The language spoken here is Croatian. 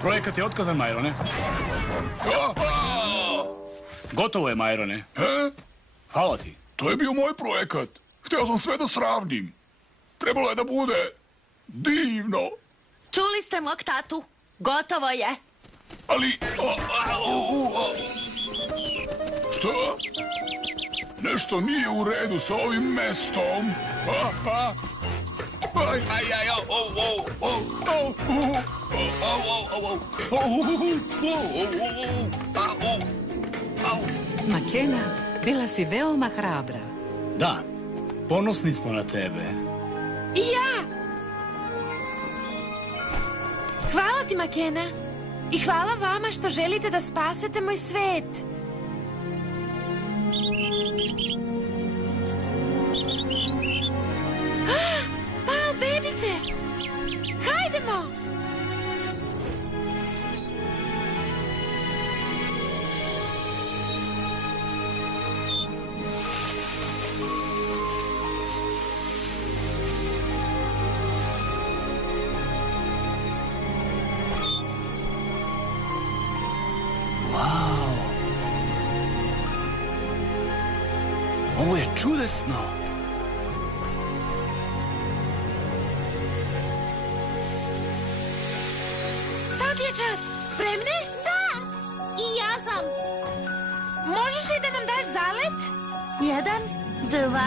Projekat je otkazan, Majrone. Gotovo je, Majrone. Hvala ti. To je bio moj projekat. Htio sam sve da sravnim. Trebalo je da bude divno. Čuli ste mog tatu. Gotovo je. Ali... Šta? Nešto nije u redu sa ovim mestom. Makena, bila si veoma hrabra. Da, ponosni smo na tebe. I ja! Hvala ti, Makena. I hvala vama što želite da spasete moj svet. Pal, bebice! Hajdemo! Ovo je čudesno. Sad je čas. Spremne? Da! I ja sam. Možeš li da nam daš zalet? 1, 2,